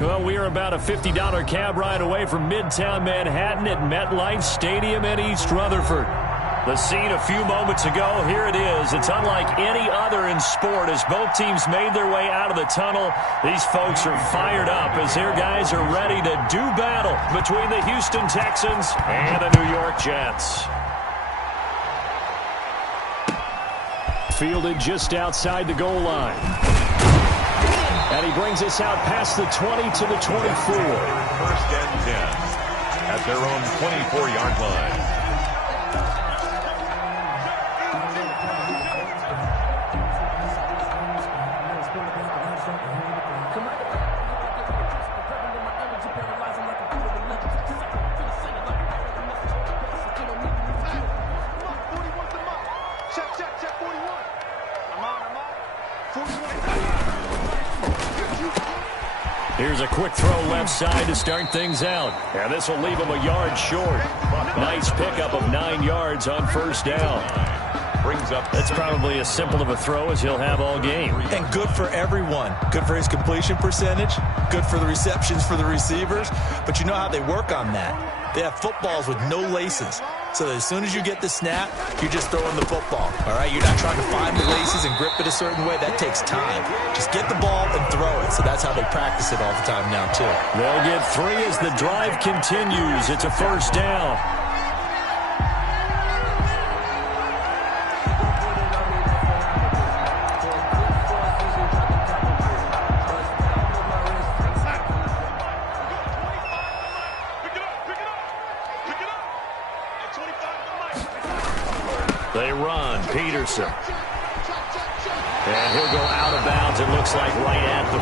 Well, we are about a $50 cab ride away from Midtown Manhattan at MetLife Stadium in East Rutherford. The scene a few moments ago, here it is. It's unlike any other in sport as both teams made their way out of the tunnel. These folks are fired up as their guys are ready to do battle between the Houston Texans and the New York Jets. Fielded just outside the goal line. And he brings us out past the 20 to the 24. First and 10 at their own 24-yard line. Here's a quick throw left side to start things out. And this will leave him a yard short. Nice pickup of 9 yards on first down. That's probably as simple of a throw as he'll have all game. And good for everyone. Good for his completion percentage. Good for the receptions for the receivers. But you know how they work on that. They have footballs with no laces. So as soon as you get the snap, you're just throwing the football. All right, you're not trying to find the laces and grip it a certain way. That takes time. Just get the ball and throw it. So that's how they practice it all the time now, too. They'll get 3 as the drive continues. It's a first down. They run. Peterson. And he'll go out of bounds, it looks like, right at the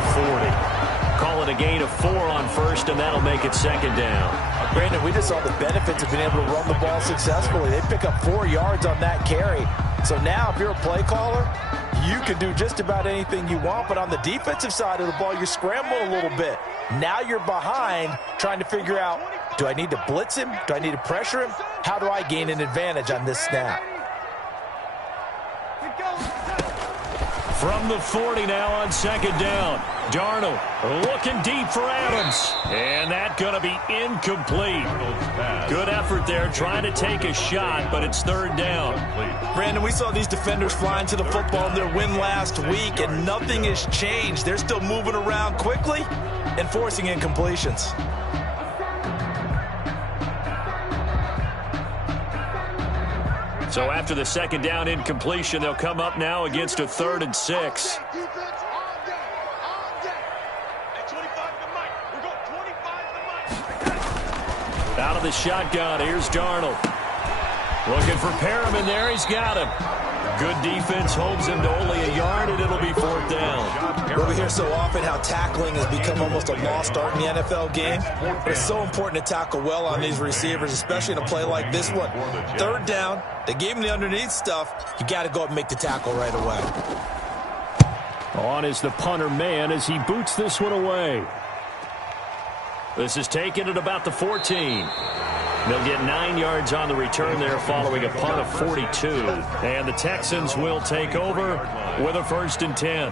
40. Call it a gain of 4 on first, and that'll make it second down. Brandon, we just saw the benefits of being able to run the ball successfully. They pick up 4 yards on that carry. So now, if you're a play caller, you can do just about anything you want. But on the defensive side of the ball, you're scrambling a little bit. Now you're behind, trying to figure out, do I need to blitz him? Do I need to pressure him? How do I gain an advantage on this snap? From the 40 now on second down. Darnold looking deep for Adams. And that's going to be incomplete. Good effort there trying to take a shot, but it's third down. Brandon, we saw these defenders flying to the football in their win last week, and nothing has changed. They're still moving around quickly and forcing incompletions. So after the second down incompletion, they'll come up now against a 3rd and 6. Out of the shotgun, here's Darnold. Looking for Perriman there, he's got him. Good defense holds him to only a yard, and it'll be 4th down. Well, we hear so often how tackling has become almost a lost art in the NFL game. But it's so important to tackle well on these receivers, especially in a play like this one. 3rd down, they gave him the underneath stuff. You got to go up and make the tackle right away. On is the punter man as he boots this one away. This is taken at about the 14. They'll get 9 yards on the return there following a punt of 42. And the Texans will take over with a 1st and 10.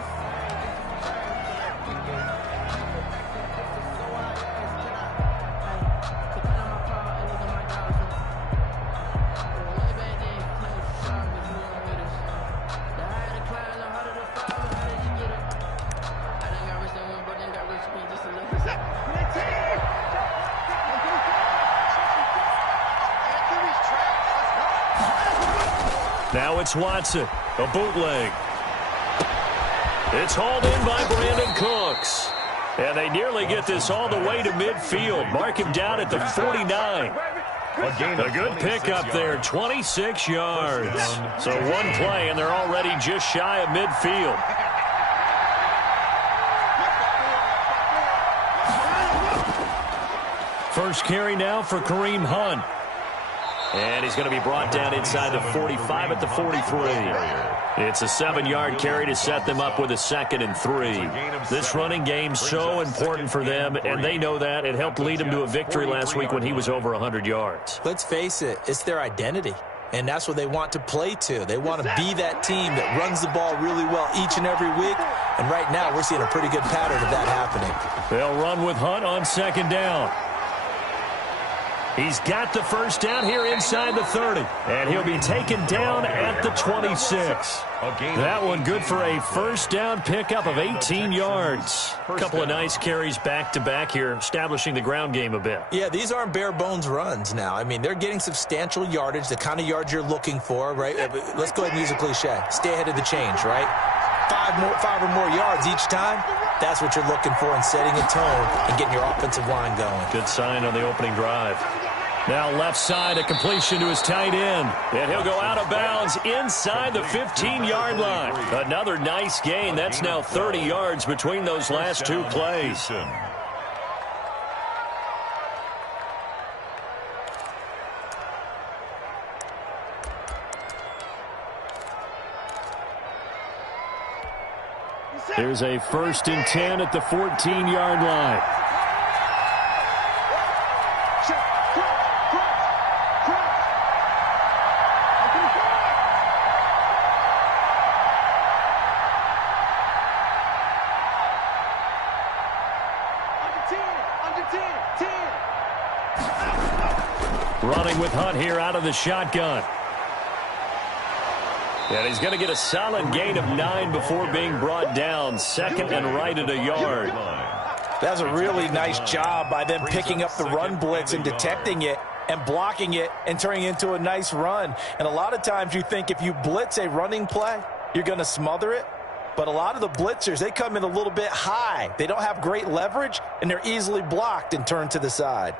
Now it's Watson, a bootleg. It's hauled in by Brandon Cooks. And they nearly get this all the way to midfield. Mark him down at the 49. A good pickup there, 26 yards. So one play, and they're already just shy of midfield. First carry now for Kareem Hunt. And he's going to be brought down inside the 45 at the 43. It's a 7-yard carry to set them up with a 2nd and 3. This running game's so important for them, and they know that. It helped lead them to a victory last week when he was over 100 yards. Let's face it, it's their identity. And that's what they want to play to. They want to be that team that runs the ball really well each and every week. And right now, we're seeing a pretty good pattern of that happening. They'll run with Hunt on second down. He's got the first down here inside the 30. And he'll be taken down at the 26. That one good for a first down pickup of 18 yards. A couple of nice carries back-to-back here, establishing the ground game a bit. Yeah, these aren't bare-bones runs now. I mean, they're getting substantial yardage, the kind of yards you're looking for, right? Let's go ahead and use a cliche. Stay ahead of the change, right? Five or more yards each time. That's what you're looking for in setting a tone and getting your offensive line going. Good sign on the opening drive. Now left side, a completion to his tight end. And he'll go out of bounds inside the 15-yard line. Another nice gain. That's now 30 yards between those last two plays. There's a 1st and 10 at the 14-yard line. Running with Hunt here out of the shotgun. And he's going to get a solid gain of 9 before being brought down. 2nd and right at a yard. That's a really nice job by them picking up the run blitz and detecting it and blocking it and turning it into a nice run. And a lot of times you think if you blitz a running play, you're going to smother it. But a lot of the blitzers, they come in a little bit high. They don't have great leverage, and they're easily blocked and turned to the side.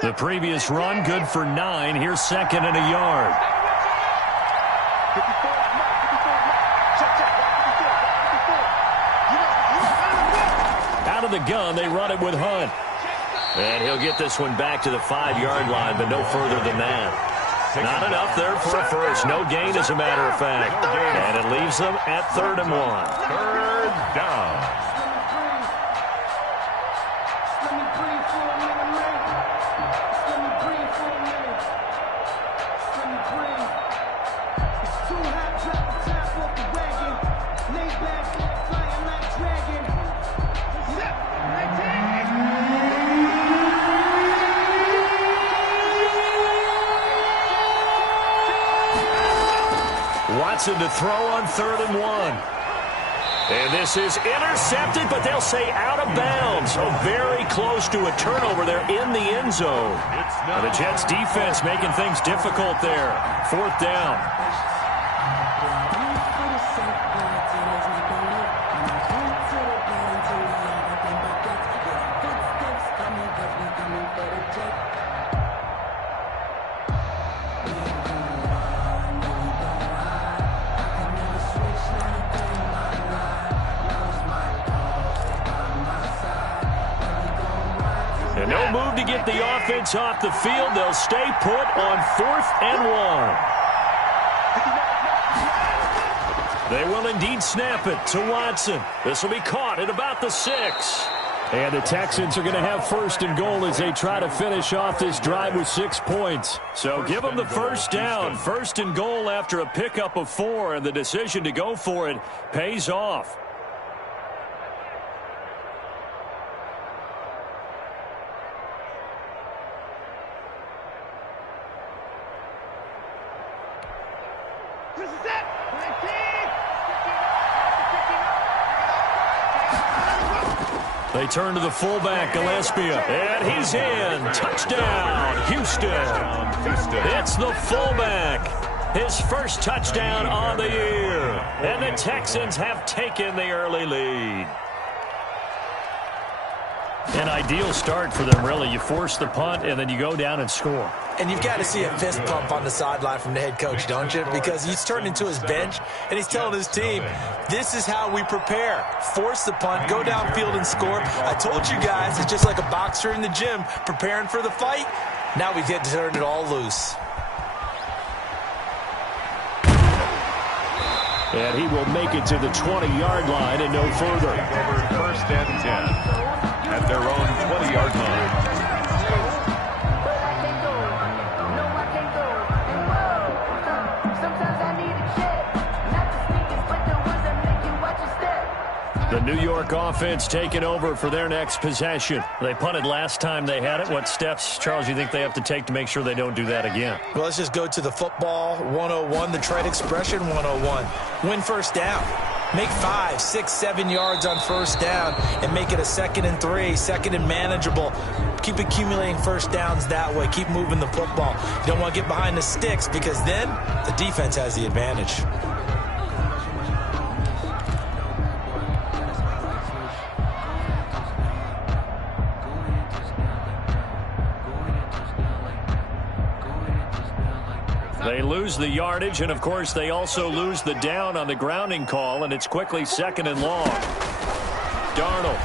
The previous run, good for 9. Here's 2nd and a yard. Out of the gun, they run it with Hunt. And he'll get this one back to the 5-yard line, but no further than that. Not enough there for a first. No gain, as a matter of fact. And it leaves them at 3rd and 1. 3rd down. Watson to throw on 3rd and 1. And this is intercepted, but they'll say out of bounds. So very close to a turnover there in the end zone. And the Jets defense making things difficult there. 4th down. And no move to get the offense off the field. They'll stay put on 4th and 1. They will indeed snap it to Watson. This will be caught at about the 6. And the Texans are going to have 1st and goal as they try to finish off this drive with 6 points. So give them the first down. 1st and goal after a pickup of 4, and the decision to go for it pays off. They turn to the fullback, Gillespie, and he's in. Touchdown, Houston. It's the fullback. His first touchdown on the year. And the Texans have taken the early lead. An ideal start for them, really. You force the punt, and then you go down and score. And you've got to see a fist pump on the sideline from the head coach, don't you? Because he's turned into his bench, and he's telling his team, this is how we prepare. Force the punt, go downfield and score. I told you guys, it's just like a boxer in the gym preparing for the fight. Now we get to turn it all loose. And he will make it to the 20-yard line and no further. Over first and 10 at their own 20-yard line. The New York offense taking over for their next possession. They punted last time they had it. What steps, Charles, you think they have to take to make sure they don't do that again? Well, let's just go to the football 101, the trade expression 101. Win first down. Make 5, 6, 7 yards on first down and make it a 2nd and 3, 2nd and manageable. Keep accumulating first downs that way. Keep moving the football. You don't want to get behind the sticks because then the defense has the advantage. They lose the yardage, and, of course, they also lose the down on the grounding call, and it's quickly 2nd and long. Darnold.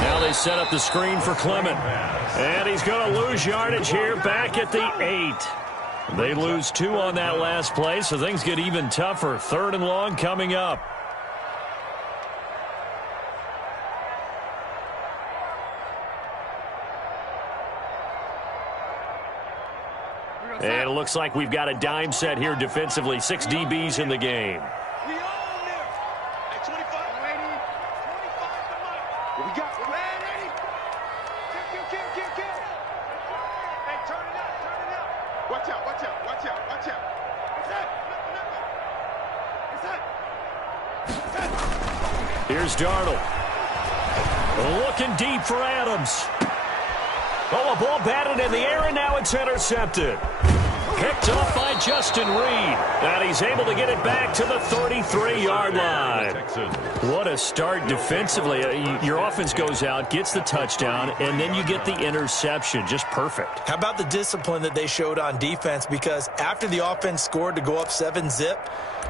Now they set up the screen for Clement. And he's going to lose yardage here back at the 8. They lose 2 on that last play, so things get even tougher. 3rd and long coming up. And it looks like we've got a dime set here defensively. 6 DBs in the game. We own there. At 25, ready? 25 to Mike. What we got? Ready? Kill. Hey, turn it out. Watch out. What's that? Here's Darnold. Looking deep for Adams. Oh, a ball batted in the air, and now it's intercepted. Picked up by Justin Reed. And he's able to get it back to the 33-yard line. What a start defensively. Your offense goes out, gets the touchdown, and then you get the interception. Just perfect. How about the discipline that they showed on defense? Because after the offense scored to go up 7-zip,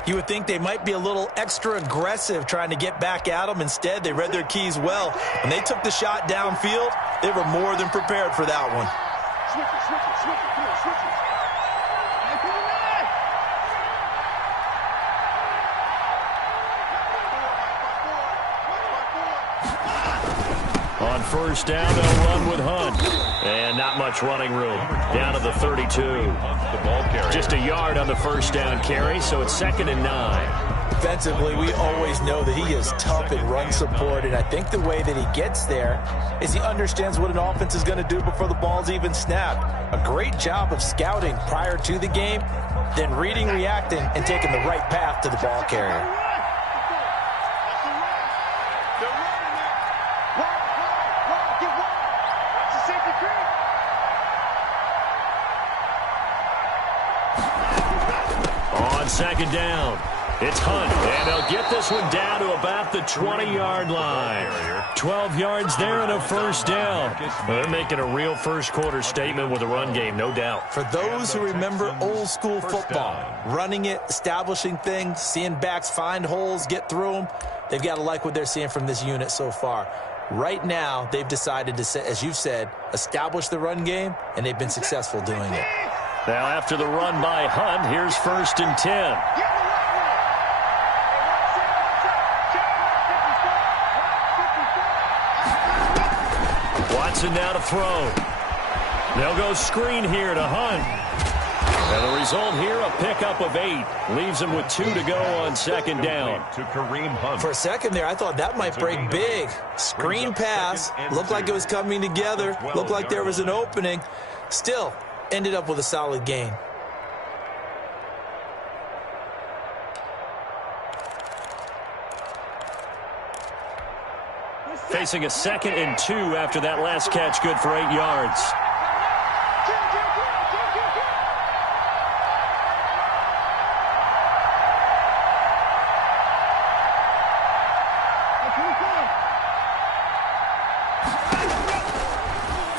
you would think they might be a little extra aggressive trying to get back at them. Instead, they read their keys well. When they took the shot downfield, they were more than prepared for that one. Switch it. Come on, switch it. On first down, they'll run with Hunt. And not much running room. Down to the 32. Just a yard on the first down carry, so it's 2nd and 9. Defensively, we always know that he is tough in run support, and I think the way that he gets there is he understands what an offense is going to do before the ball's even snapped. A great job of scouting prior to the game, then reading, reacting, and taking the right path to the ball carrier. On 2nd down, it's Hunt, and they'll get this one down to about the 20-yard line. 12 yards there and a first down. They're making a real first-quarter statement with a run game, no doubt. For those who remember old-school football, running it, establishing things, seeing backs find holes, get through them, they've got to like what they're seeing from this unit so far. Right now, they've decided to, as you've said, establish the run game, and they've been successful doing it. Now, after the run by Hunt, here's 1st and 10. Watson now to throw. They'll go screen here to Hunt. And the result here, a pickup of 8. Leaves him with 2 to go on 2nd down. To Kareem Hunt. For a second there, I thought that might break big. Screen pass. Looked like it was coming together. Looked like there was an opening. Still, ended up with a solid gain. Facing a 2nd and 2 after that last catch, good for 8 yards.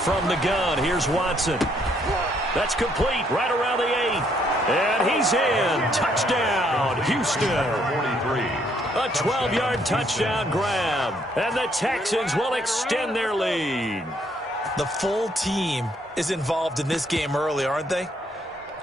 From the gun, here's Watson. That's complete right around the 8. And he's in. Touchdown, Houston. 43. A 12-yard touchdown grab. And the Texans will extend their lead. The full team is involved in this game early, aren't they?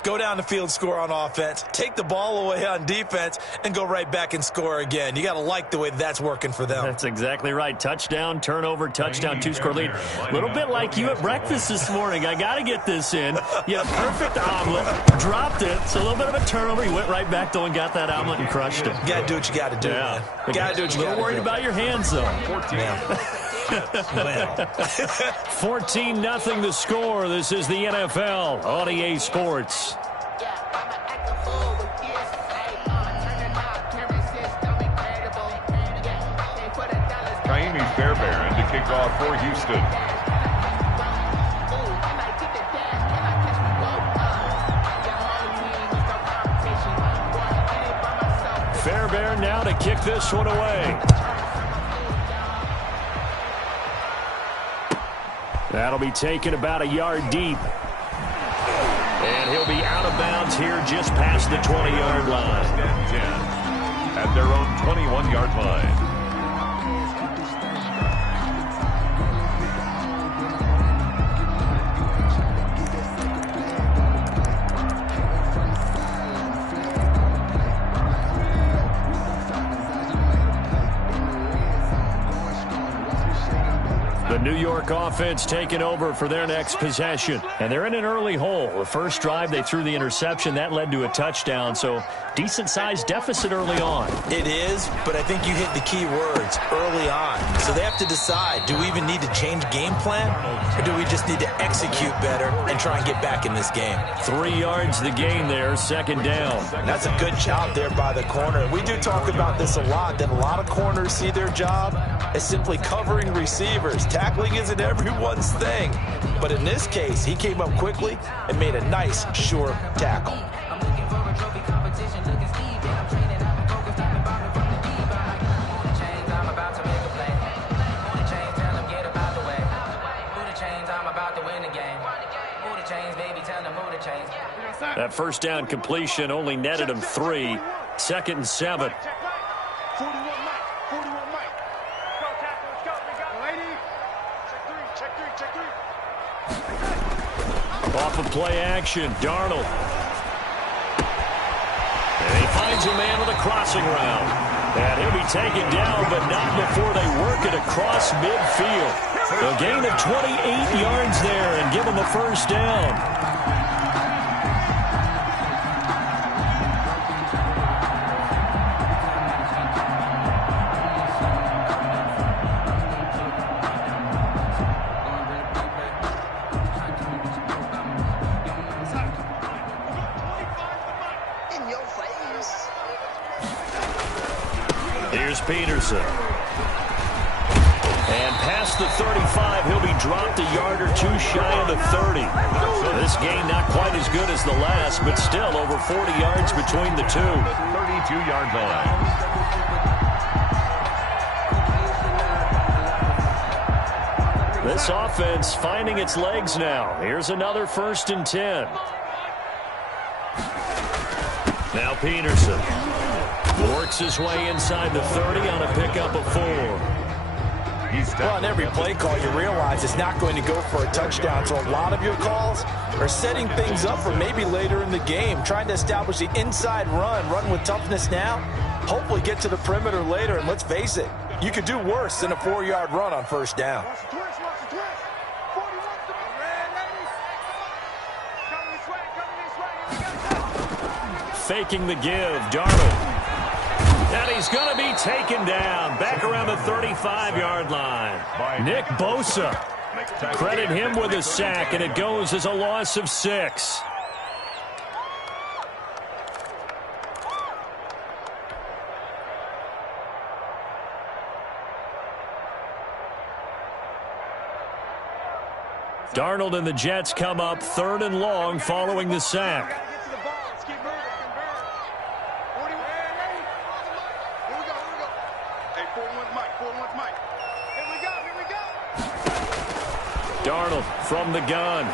Go down the field, score on offense, take the ball away on defense, and go right back and score again. You got to like the way that's working for them. That's exactly right. Touchdown, turnover, touchdown, two-score lead. A little bit like you at breakfast this morning. I got to get this in. You had a perfect omelet, dropped it. It's a little bit of a turnover. You went right back, though, and got that omelet and crushed it. You got to do what you got to do, man. You got to do what you got to do. A little worried about your hands, though. 14-0 the score. This is the NFL on EA Sports. Fairbairn to kick off for Houston. Fairbairn now to kick this one away. That'll be taken about a yard deep. And he'll be out of bounds here just past the 20-yard line. 10 at their own 21-yard line. The New York offense taking over for their next possession. And they're in an early hole. The first drive, they threw the interception. That led to a touchdown. So decent-sized deficit early on. It is, but I think you hit the key words, early on. So they have to decide, do we even need to change game plan? Or do we just need to execute better and try and get back in this game? 3 yards the gain there, second down. And that's a good job there by the corner. We do talk about this a lot, that a lot of corners see their job as simply covering receivers. Tackling isn't everyone's thing. But in this case, he came up quickly and made a nice, sure tackle. That first down completion only netted him 3. 2nd and 7. 41 Mike. 41 Mike. Go, tackle. Let's go. We got lady. Check three. Off of play action, Darnold. And he finds a man with a crossing route. And he'll be taken down, but not before they work it across midfield. A gain of 28 yards there and give him a first down. Here's Peterson. And past the 35, he'll be dropped a yard or two shy of the 30. This gain not quite as good as the last, but still over 40 yards between the two. 32-yard line. This offense finding its legs now. Here's another 1st and 10. Now Peterson works his way inside the 30 on a pickup of 4. Well, on every play call, you realize it's not going to go for a touchdown. So a lot of your calls are setting things up for maybe later in the game, trying to establish the inside run with toughness now, hopefully get to the perimeter later. And let's face it, you could do worse than a 4-yard run on first down. Faking the give, Darnold. And he's going to be taken down back around the 35-yard line. Nick Bosa. Credit him with a sack, and it goes as a loss of 6. Darnold and the Jets come up 3rd and long following the sack. Darnold from the gun.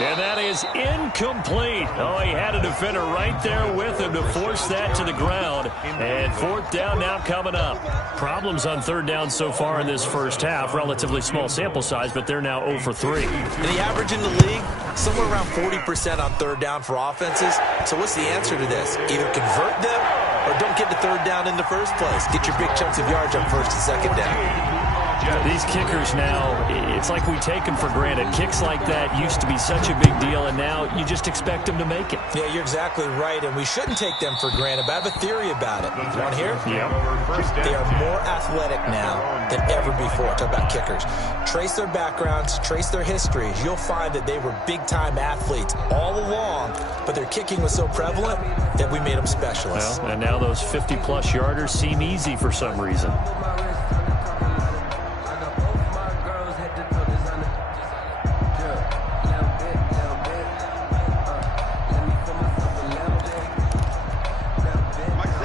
And that is incomplete. Oh, he had a defender right there with him to force that to the ground. And fourth down now coming up. Problems on third down so far in this first half. Relatively small sample size, but they're now 0 for 3. And the average in the league, somewhere around 40% on third down for offenses. So what's the answer to this? Either convert them or don't get the third down in the first place. Get your big chunks of yards on first and second down. These kickers now, it's like we take them for granted. Kicks like that used to be such a big deal, and now you just expect them to make it. Yeah, you're exactly right, and we shouldn't take them for granted, but I have a theory about it. You want to hear? Yeah. They are more athletic now than ever before. Talk about kickers. Trace their backgrounds, trace their histories. You'll find that they were big-time athletes all along, but their kicking was so prevalent that we made them specialists. Well, and now those 50-plus yarders seem easy for some reason.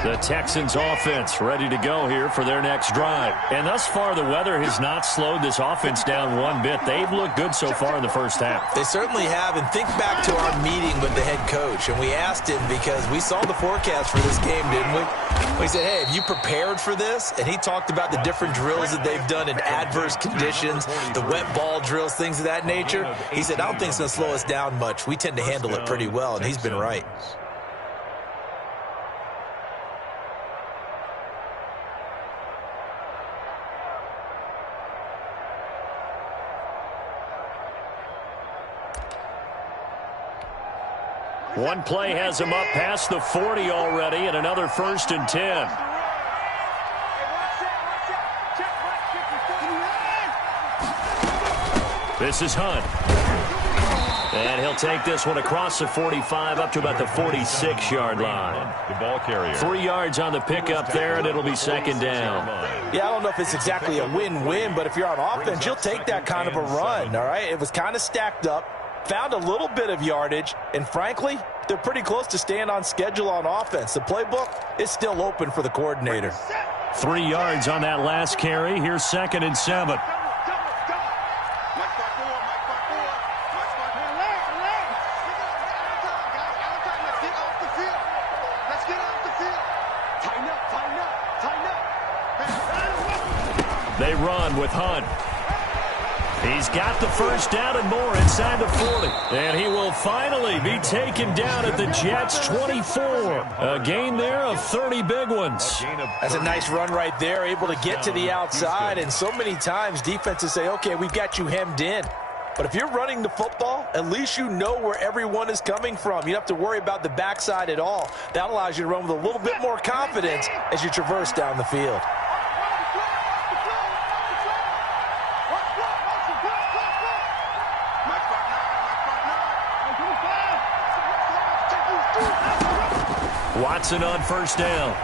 The Texans offense ready to go here for their next drive. And thus far, the weather has not slowed this offense down one bit. They've looked good so far in the first half. They certainly have. And think back to our meeting with the head coach. And we asked him because we saw the forecast for this game, didn't we? We said, hey, have you prepared for this? And he talked about the different drills that they've done in adverse conditions, the wet ball drills, things of that nature. He said, I don't think it's going to slow us down much. We tend to handle it pretty well. And he's been right. One play has him up past the 40 already, and another 1st and 10. This is Hunt. And he'll take this one across the 45 up to about the 46-yard line. The ball carrier. 3 yards on the pickup there, and it'll be second down. Yeah, I don't know if it's exactly a win-win, but if you're on offense, you'll take that kind of a run, all right? It was kind of stacked up. Found a little bit of yardage, and frankly, they're pretty close to staying on schedule on offense. The playbook is still open for the coordinator. 3 yards on that last carry. Here's 2nd and 7. They run with Hunt. He's got the first down and more inside the 40. And he will finally be taken down at the Jets' 24. A gain there of 30 big ones. That's a nice run right there, able to get to the outside. And so many times defenses say, okay, we've got you hemmed in. But if you're running the football, at least you know where everyone is coming from. You don't have to worry about the backside at all. That allows you to run with a little bit more confidence as you traverse down the field. Watson on first down.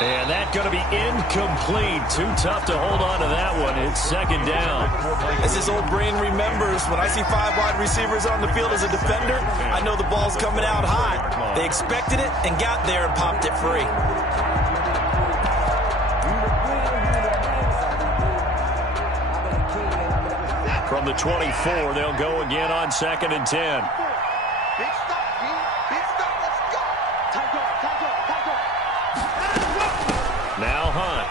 And that's going to be incomplete. Too tough to hold on to that one. It's second down. As his old brain remembers, when I see 5 wide receivers on the field as a defender, I know the ball's coming out high. They expected it and got there and popped it free. From the 24, they'll go again on 2nd and 10. Now Hunt.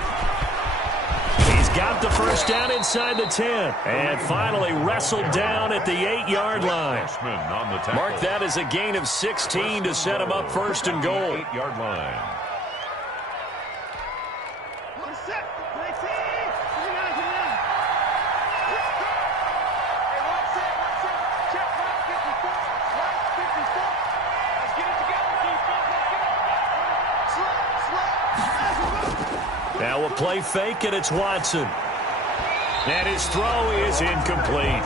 He's got the first down inside the 10. And finally wrestled down at the 8-yard line. Mark that as a gain of 16 to set him up 1st and goal. 8-yard line. Now a play fake, and it's Watson. And his throw is incomplete.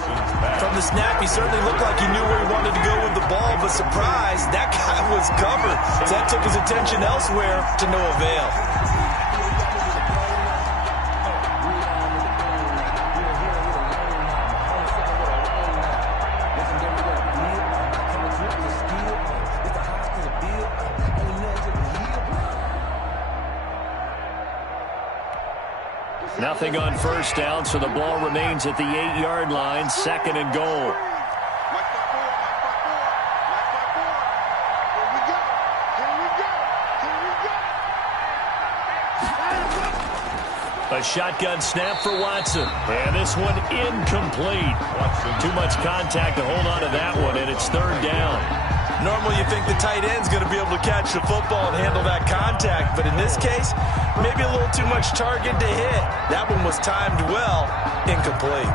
From the snap, he certainly looked like he knew where he wanted to go with the ball, but surprise, that guy was covered. So that took his attention elsewhere to no avail. Nothing on first down, so the ball remains at the 8-yard line, 2nd and goal. A shotgun snap for Watson. And this one incomplete. Too much contact to hold on to that one, and it's 3rd down. Normally you think the tight end's going to be able to catch the football and handle that contact, but in this case, maybe a little too much target to hit. That one was timed well, incomplete.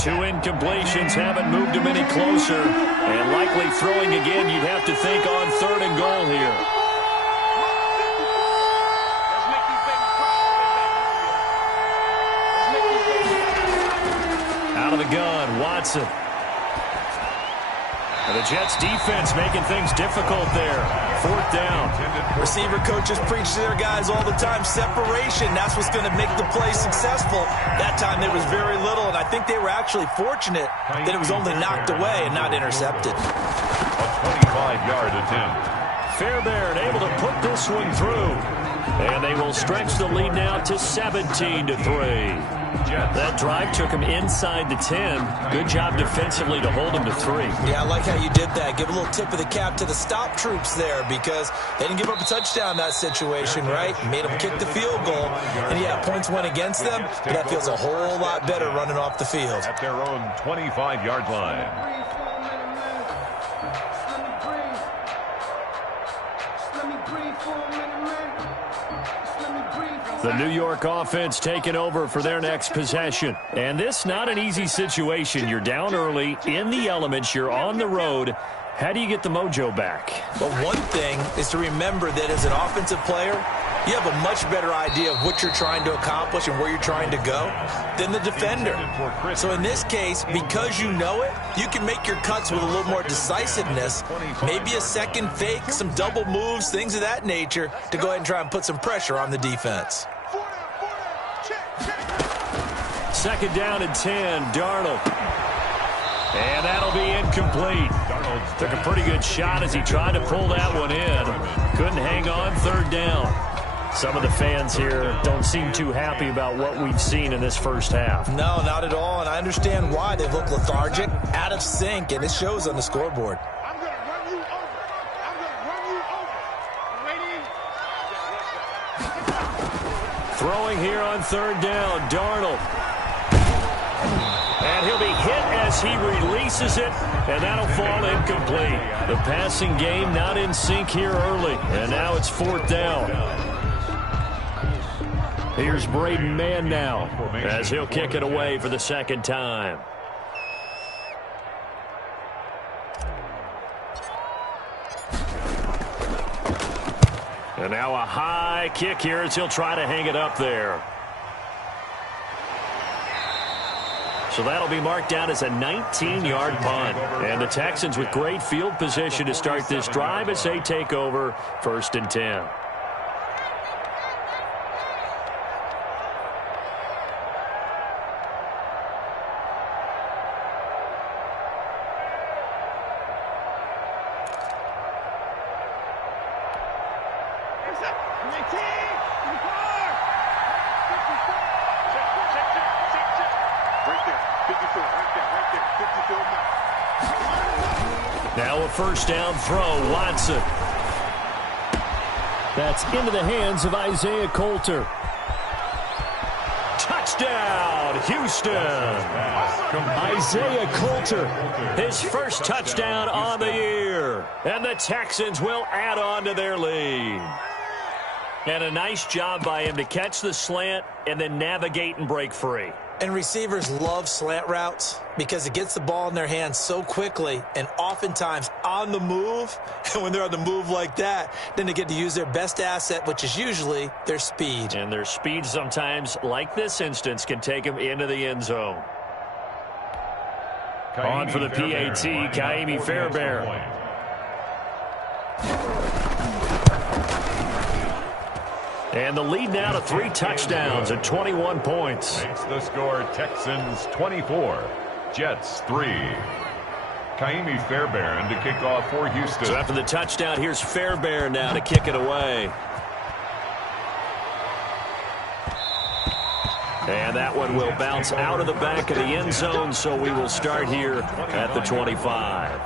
Two incompletions haven't moved him any closer. And likely throwing again, you'd have to think on 3rd and goal here. Out of the gun, Watson. And the Jets defense making things difficult there. 4th down. Receiver coaches preach to their guys all the time. Separation, that's what's going to make the play successful. That time there was very little, and I think they were actually fortunate that it was only knocked away and not intercepted. A 25-yard attempt. Fairbairn able to put this one through. And they will stretch the lead now to 17-3. That drive took him inside the 10. Good job defensively to hold him to 3. Yeah, I like how you did that. Give a little tip of the cap to the stop troops there because they didn't give up a touchdown in that situation, right? Made them kick the field goal. And, yeah, points went against them, but that feels a whole lot better running off the field. At their own 25-yard line. The New York offense taking over for their next possession. And this not an easy situation. You're down early, in the elements, you're on the road. How do you get the mojo back? Well, one thing is to remember that as an offensive player, you have a much better idea of what you're trying to accomplish and where you're trying to go than the defender. So in this case, because you know it, you can make your cuts with a little more decisiveness, maybe a second fake, some double moves, things of that nature, to go ahead and try and put some pressure on the defense. 2nd down and 10, Darnold. And that'll be incomplete. Took a pretty good shot as he tried to pull that one in. Couldn't hang on, 3rd down. Some of the fans here don't seem too happy about what we've seen in this first half. No, not at all, and I understand why. They look lethargic, out of sync, and it shows on the scoreboard. I'm going to run you over. I'm going to run you over. Waiting. Throwing here on 3rd down, Darnold. And he'll be hit as he releases it, and that'll fall incomplete. The passing game not in sync here early, and now it's 4th down. Here's Braden Mann now as he'll kick it away for the 2nd time. And now a high kick here as he'll try to hang it up there. So that'll be marked down as a 19-yard punt. And the Texans with great field position to start this drive as they take over 1st and 10. Now a 1st down throw, Watson. That's into the hands of Isaiah Coulter. Touchdown, Houston. Isaiah Coulter, his first touchdown on the year. And the Texans will add on to their lead. And a nice job by him to catch the slant and then navigate and break free. And receivers love slant routes because it gets the ball in their hands so quickly and oftentimes on the move. And when they're on the move like that, then they get to use their best asset, which is usually their speed. And their speed sometimes, like this instance, can take them into the end zone. On for the PAT, Kaimi Fairbairn. And the lead now to 3 touchdowns and 21 points. Makes the score Texans 24, Jets 3. Kaimi Fairbairn to kick off for Houston. So after the touchdown, here's Fairbairn now to kick it away. And that one will bounce out of the back of the end zone, so we will start here at the 25.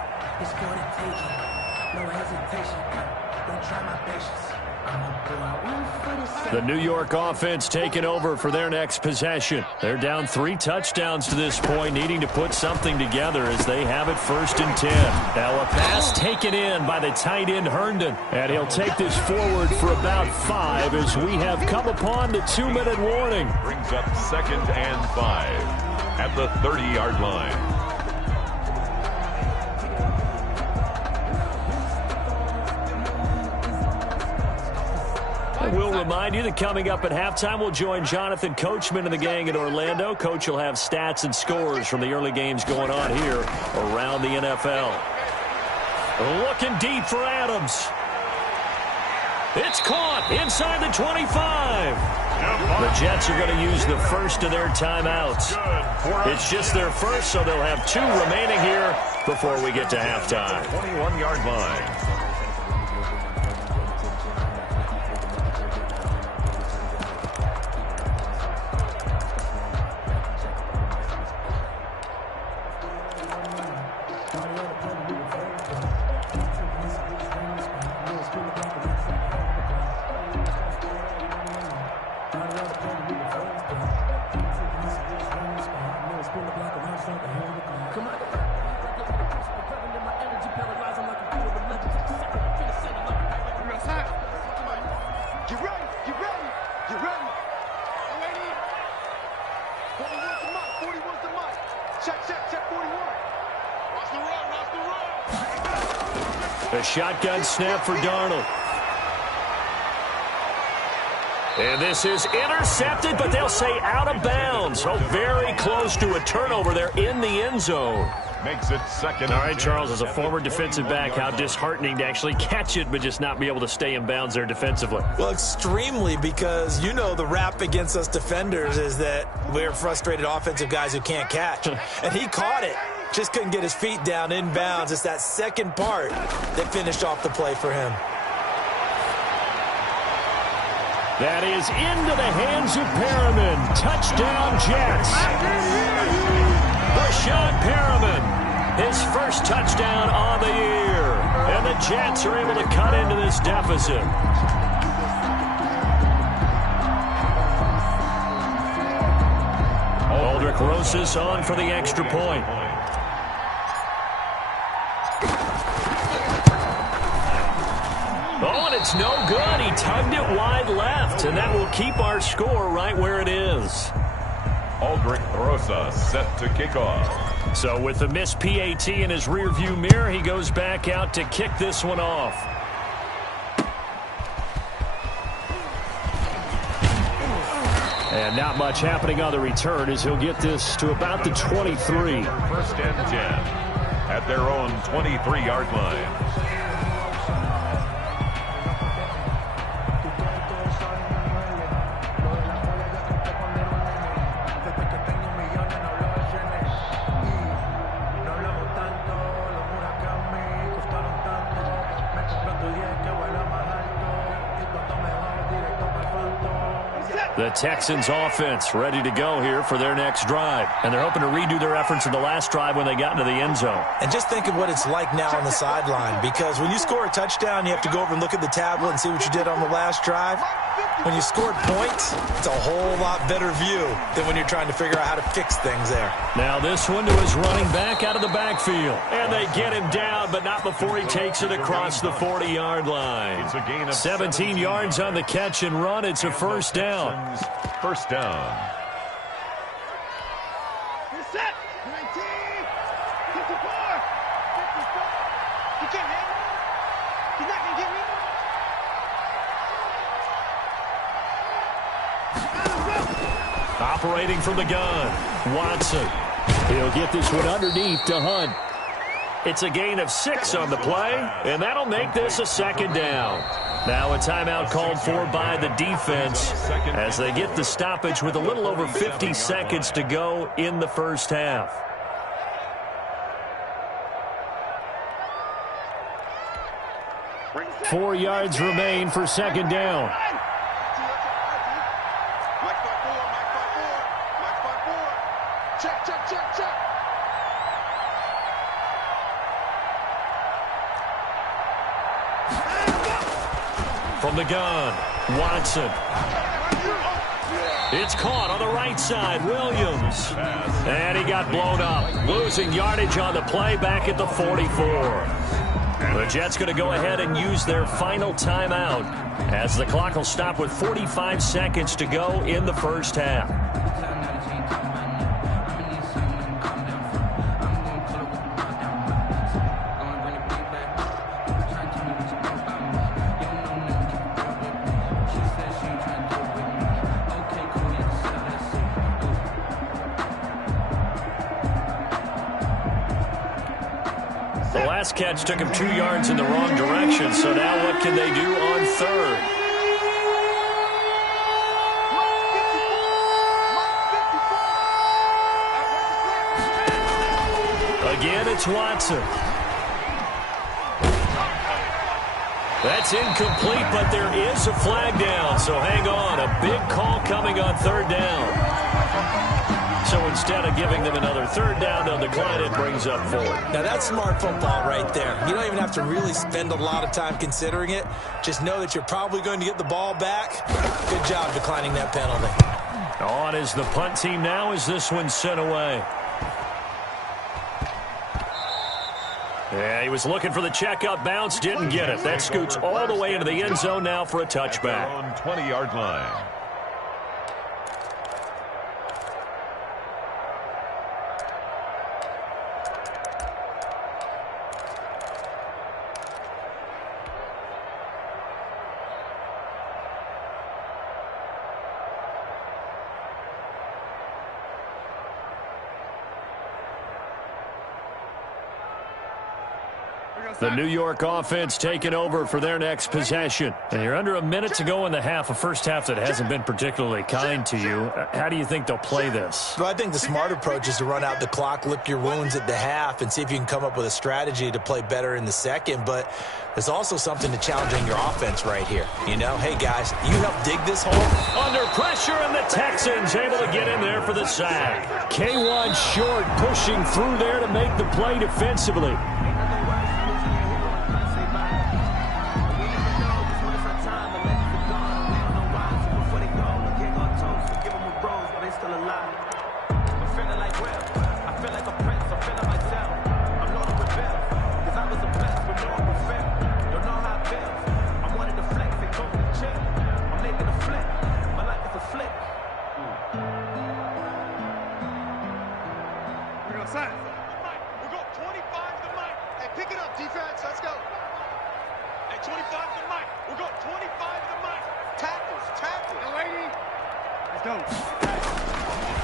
The New York offense taking over for their next possession. They're down 3 touchdowns to this point, needing to put something together as they have it 1st and 10. Now a pass taken in by the tight end Herndon, and he'll take this forward for about 5 as we have come upon the 2-minute warning. Brings up 2nd and 5 at the 30-yard line. We'll remind you that coming up at halftime, we'll join Jonathan Coachman and the gang in Orlando. Coach will have stats and scores from the early games going on here around the NFL. Looking deep for Adams. It's caught inside the 25. The Jets are going to use the first of their timeouts. It's just their first, so they'll have 2 remaining here before we get to halftime. 21-yard line. A shotgun snap for Darnold. And this is intercepted, but they'll say out of bounds. So very close to a turnover there in the end zone. Makes it 2nd. All right, Charles, as a former defensive back, how disheartening to actually catch it but just not be able to stay in bounds there defensively. Well, extremely, because you know the rap against us defenders is that we're frustrated offensive guys who can't catch. And he caught it. Just couldn't get his feet down in bounds. It's that second part that finished off the play for him. That is into the hands of Perriman. Touchdown, Jets. Brashad Perriman, his first touchdown on the year. And the Jets are able to cut into this deficit. Aldrich Rosas on for the extra point. Oh, and it's no good. He tugged it wide left, and that will keep our score right where it is. Aldrich Rosas set to kick off. So with the missed PAT in his rearview mirror, he goes back out to kick this one off. And not much happening on the return as he'll get this to about the 23. 1st and 10 at their own 23-yard line. The Texans offense ready to go here for their next drive. And they're hoping to redo their efforts in the last drive when they got into the end zone. And just think of what it's like now on the sideline, because when you score a touchdown, you have to go over and look at the tablet and see what you did on the last drive. When you scored points, it's a whole lot better view than when you're trying to figure out how to fix things there. Now this one to his running back out of the backfield. And they get him down, but not before he takes it across the 40-yard line. It's a gain of 17 yards on the catch and run. It's a first down. First down. You're set. 19, 54, 54. You can't hang. He's not going to get me. Operating from the gun, Watson. He'll get this one underneath to Hunt. It's a gain of 6 on the play, and that'll make this a second down. Now a timeout called for by the defense as they get the stoppage with a little over 50 seconds to go in the first half. 4 yards remain for second down. Check. From the gun, Watson. It's caught on the right side, Williams. And he got blown up, losing yardage on the play back at the 44. The Jets going to go ahead and use their final timeout as the clock will stop with 45 seconds to go in the first half. The last catch took him 2 yards in the wrong direction, so now what can they do on third? Again, it's Watson. That's incomplete, but there is a flag down, so hang on. A big call coming on third down. So instead of giving them another third down, they'll decline it, brings up 4. Now, that's smart football right there. You don't even have to really spend a lot of time considering it. Just know that you're probably going to get the ball back. Good job declining that penalty. On is the punt team now as this one's sent away. Yeah, he was looking for the checkup bounce, didn't get it. That scoots all the way into the end zone now for a touchback. On 20-yard line. The New York offense taking over for their next possession. And you're under a minute to go in the half, a first half that hasn't been particularly kind to you. How do you think they'll play this? Well, I think the smart approach is to run out the clock, lick your wounds at the half, and see if you can come up with a strategy to play better in the second. But there's also something to challenging your offense right here. You know, hey, guys, you help dig this hole. Under pressure, and the Texans able to get in there for the sack. K1 short, pushing through there to make the play defensively.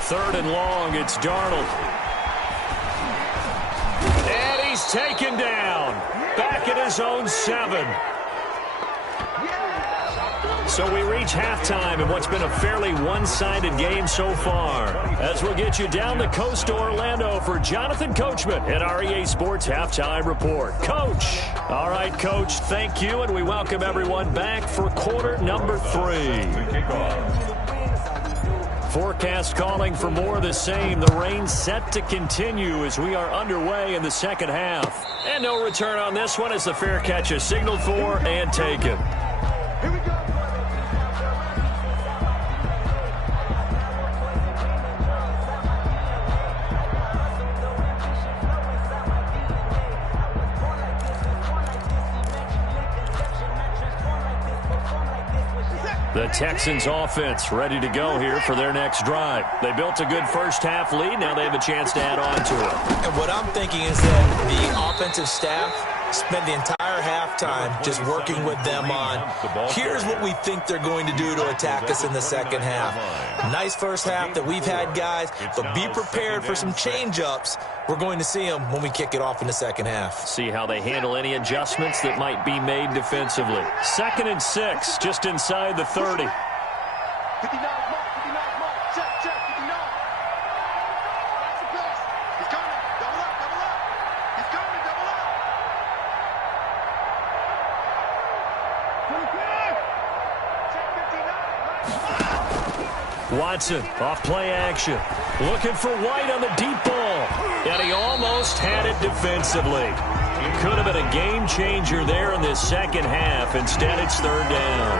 Third and long, it's Darnold. And he's taken down. Back at his own 7. So we reach halftime in what's been a fairly one-sided game so far. As we'll get you down the coast to Orlando for Jonathan Coachman at our EA Sports Halftime Report. Coach. All right, Coach, thank you, and we welcome everyone back for quarter number 3. Forecast calling for more of the same. The rain set to continue as we are underway in the second half. And no return on this one as the fair catch is signaled for and taken. Here we go. The Texans offense ready to go here for their next drive. They built a good first half lead. Now they have a chance to add on to it. And what I'm thinking is that the offensive staff spent the entire halftime just working with them on, here's what we think they're going to do to attack us in the second half. Nice first half that we've had, guys, but be prepared for some change-ups. We're going to see them when we kick it off in the second half. See how they handle any adjustments that might be made defensively. 2nd and 6, just inside the 30. 59 mark, check, 59. Watch the pass. He's coming, double up. He's coming, double up. Watson off play action. Looking for White on the deep ball. And he almost had it defensively. Could have been a game changer there in this second half. Instead, it's third down.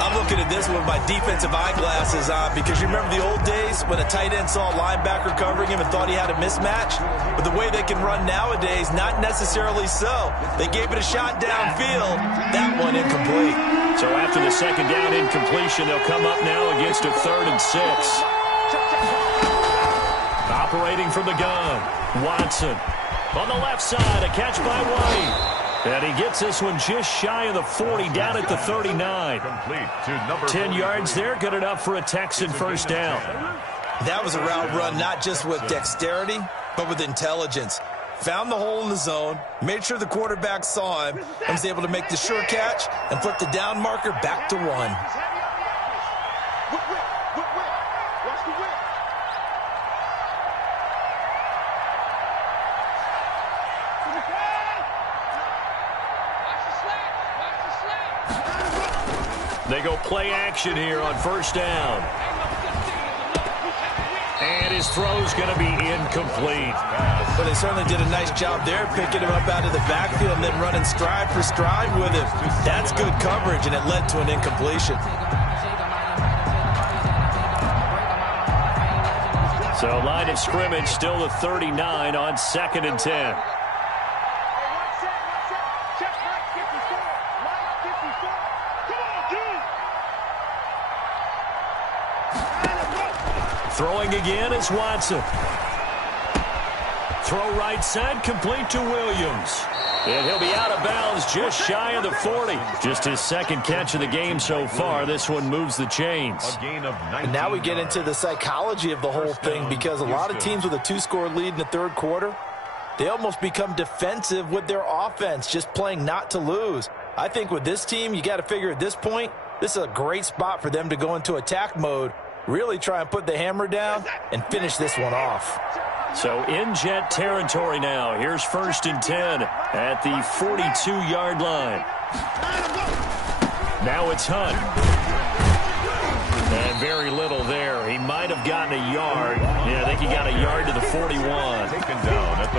I'm looking at this with my defensive eyeglasses on because you remember the old days when a tight end saw a linebacker covering him and thought he had a mismatch? But the way they can run nowadays, not necessarily so. They gave it a shot downfield. That one incomplete. So after the second down incompletion, they'll come up now against a 3rd and 6. Operating from the gun, Watson. On the left side, a catch by White. And he gets this one just shy of the 40, down at the 39. 10 yards there, good enough for a Texan first down. That was a route run not just with dexterity, but with intelligence. Found the hole in the zone, made sure the quarterback saw him, and was able to make the sure catch and flip the down marker back to 1. They go play action here on first down. And his throw's going to be incomplete. But they certainly did a nice job there, picking him up out of the backfield and then running stride for stride with him. That's good coverage, and it led to an incompletion. So line of scrimmage still the 39 on 2nd and 10. Throwing again is Watson. Throw right side, complete to Williams. And he'll be out of bounds just shy of the 40. Just his second catch of the game so far. This one moves the chains. And now we get into the psychology of the whole thing, because a lot of teams with a 2-score lead in the third quarter, they almost become defensive with their offense, just playing not to lose. I think with this team, you got to figure at this point, this is a great spot for them to go into attack mode, really try and put the hammer down and finish this one off. So in Jet territory now. Here's 1st and 10 at the 42-yard line. Now it's Hunt. And very little there. He might have gotten a yard. Yeah, I think he got a yard to the 41.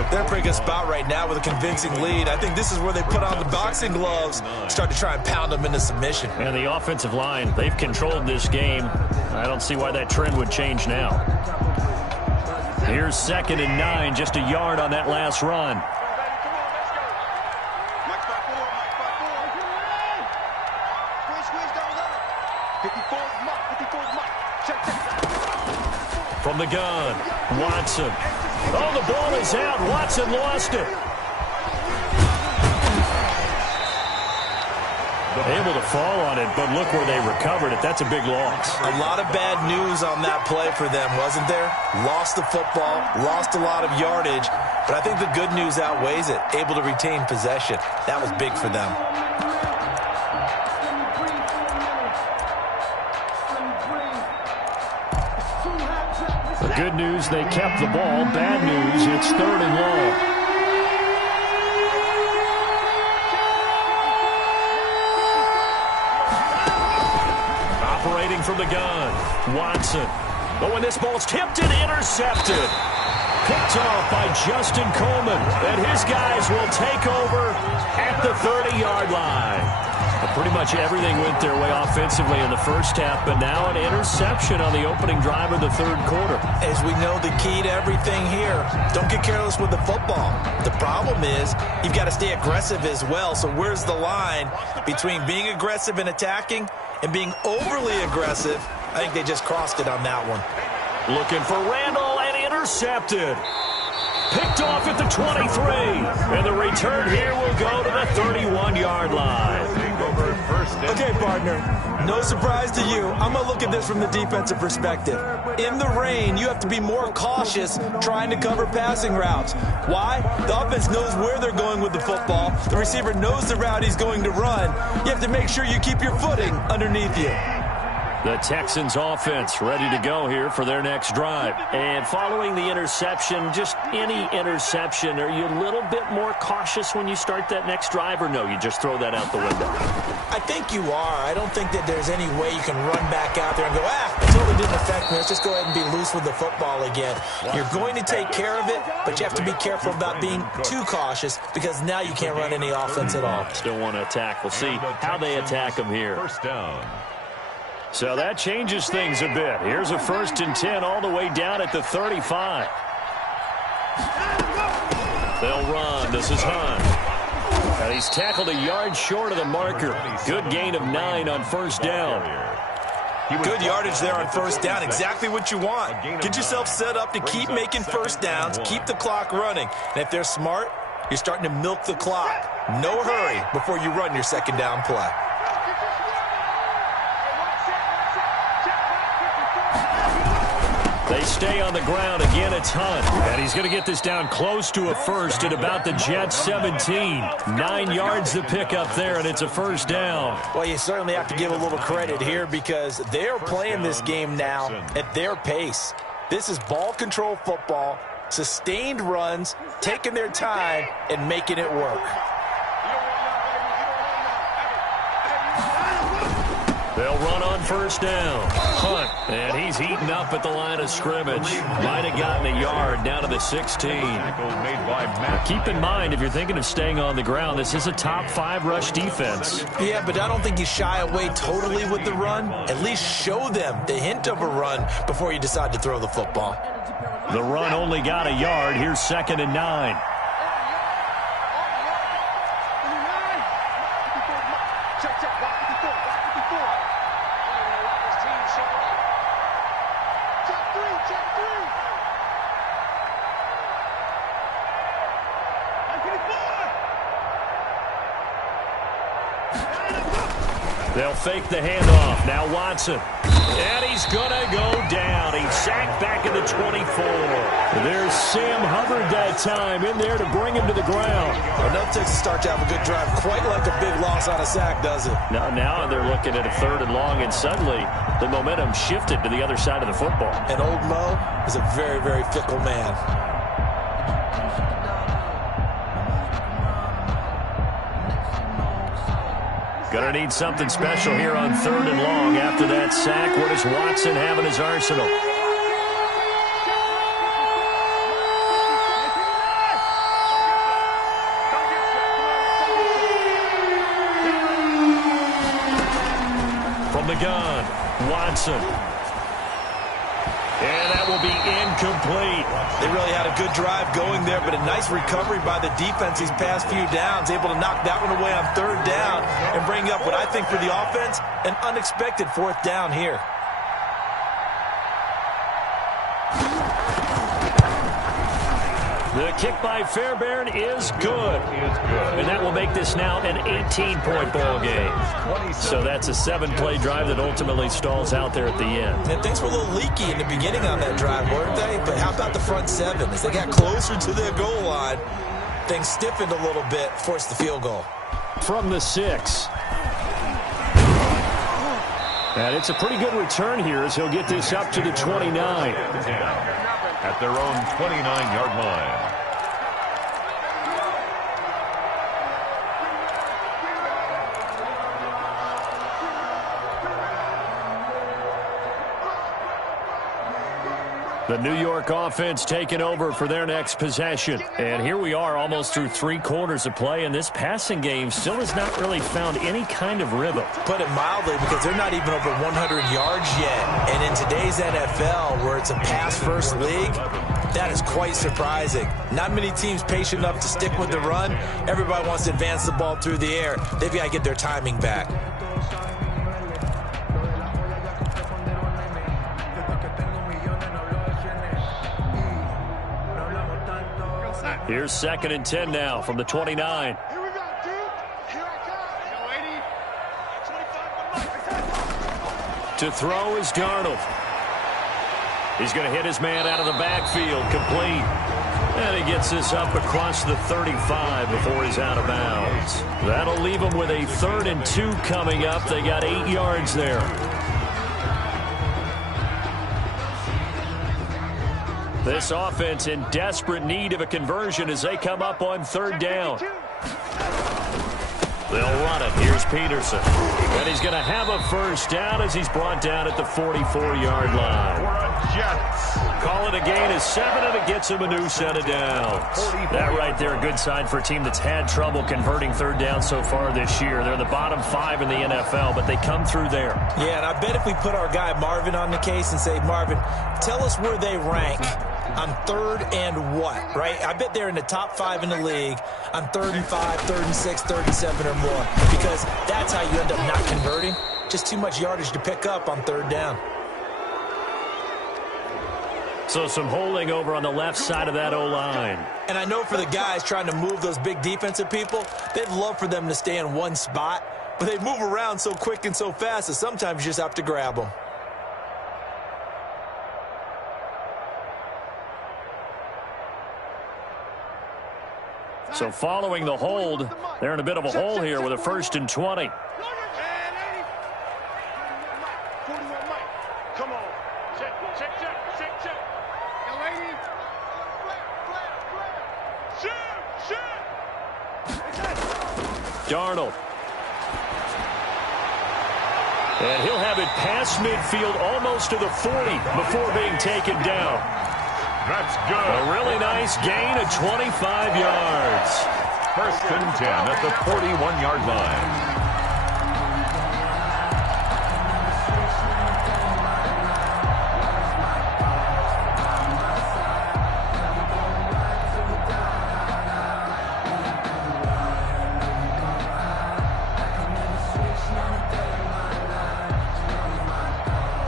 They're in a pretty good spot right now with a convincing lead. I think this is where they put on the boxing gloves, start to try and pound them into submission. And the offensive line, they've controlled this game. I don't see why that trend would change now. Here's 2nd and 9, just a yard on that last run. From the gun, Watson. Oh, the ball is out. Watson lost it. Able to fall on it, but look where they recovered it. That's a big loss. A lot of bad news on that play for them, wasn't there? Lost the football, lost a lot of yardage, but I think the good news outweighs it. Able to retain possession. That was big for them. The good news, they kept the ball. Bad news, it's 3rd and long. Operating from the gun, Watson. But when this ball's tipped and intercepted. Picked off by Justin Coleman. And his guys will take over at the 30-yard line. But pretty much everything went their way offensively in the first half, but now an interception on the opening drive of the third quarter. As we know, the key to everything here, don't get careless with the football. The problem is you've got to stay aggressive as well. So where's the line between being aggressive and attacking and being overly aggressive? I think they just crossed it on that one. Looking for Randall and intercepted. Picked off at the 23. And the return here will go to the 31-yard line. Okay, partner, no surprise to you. I'm going to look at this from the defensive perspective. In the rain, you have to be more cautious trying to cover passing routes. Why? The offense knows where they're going with the football. The receiver knows the route he's going to run. You have to make sure you keep your footing underneath you. The Texans offense ready to go here for their next drive. And following the interception, just any interception, are you a little bit more cautious when you start that next drive, or no, you just throw that out the window? I think you are. I don't think that there's any way you can run back out there and go, it totally didn't affect me. Let's just go ahead and be loose with the football again. You're going to take care of it, but you have to be careful about being too cautious because now you can't run any offense at all. Still want to attack. We'll see how they attack them here. First down. So that changes things a bit. Here's a 1st and 10 all the way down at the 35. They'll run. This is Hunt. And he's tackled a yard short of the marker. Good gain of 9 on 1st down. Good yardage there on 1st down. Exactly what you want. Get yourself set up to keep making 1st downs, keep the clock running. And if they're smart, you're starting to milk the clock. No hurry before you run your 2nd down play. They stay on the ground. Again, it's Hunt. And he's going to get this down close to a 1st at about the Jets 17. 9 yards to pick up there, and it's a 1st down. Well, you certainly have to give a little credit here because they're playing this game now at their pace. This is ball control football, sustained runs, taking their time, and making it work. They'll run on 1st down. Hunt, and he's eaten up at the line of scrimmage. Might have gotten a yard down to the 16. Keep in mind, if you're thinking of staying on the ground, this is a top 5 rush defense. Yeah, but I don't think you shy away totally with the run. At least show them the hint of a run before you decide to throw the football. The run only got a yard. Here's 2nd and 9. They'll fake the handoff. Now Watson. And he's going to go down. He's sacked back at the 24. There's Sam Hubbard that time in there to bring him to the ground. Well, enough takes to start to have a good drive. Quite like a big loss on a sack, does it? Now they're looking at a 3rd and long, and suddenly the momentum shifted to the other side of the football. And old Mo is a very, very fickle man. Going to need something special here on 3rd and long after that sack. What does Watson have in his arsenal? From the gun, Watson. And that will be incomplete. They really had a good drive going there, but a nice recovery by the defense these past few downs, able to knock that one away on 3rd down and bring up what I think for the offense, an unexpected 4th down here. The kick by Fairbairn is good. And that will make this now an 18-point ball game. So that's a 7-play drive that ultimately stalls out there at the end. And things were a little leaky in the beginning on that drive, weren't they? But how about the front 7? As they got closer to their goal line, things stiffened a little bit, forced the field goal. From the 6. And it's a pretty good return here as he'll get this up to the 29. At their own 29-yard line. The New York offense taking over for their next possession. And here we are almost through 3 quarters of play, and this passing game still has not really found any kind of rhythm. Put it mildly, because they're not even over 100 yards yet. And in today's NFL, where it's a pass-first league, that is quite surprising. Not many teams patient enough to stick with the run. Everybody wants to advance the ball through the air. They've got to get their timing back. Here's 2nd and 10 now from the 29. Here we go, dude. Here I come. To throw is Darnold. He's going to hit his man out of the backfield, complete. And he gets this up across the 35 before he's out of bounds. That'll leave him with a 3rd and 2 coming up. They got 8 yards there. This offense in desperate need of a conversion as they come up on 3rd down. They'll run it. Here's Peterson. And he's going to have a first down as he's brought down at the 44-yard line. Jets. Call it a gain of 7, and it gets him a new set of downs. That right there, a good sign for a team that's had trouble converting third down so far this year. They're the bottom 5 in the NFL, but they come through there. Yeah, and I bet if we put our guy Marvin on the case and say, Marvin, tell us where they rank on third and what, right? I bet they're in the top 5 in the league on 3rd and 5, 3rd and 6, 3rd and 7 or more, because that's how you end up not converting. Just too much yardage to pick up on third down. So some holding over on the left side of that O-line. And I know for the guys trying to move those big defensive people, they'd love for them to stay in one spot, but they move around so quick and so fast that sometimes you just have to grab them. So following the hold, they're in a bit of a hole here with a 1st and 20. Come on. Check. Darnold. And he'll have it past midfield almost to the 40 before being taken down. That's good. A really nice gain of 25 yards. 1st and 10 at the 41-yard line.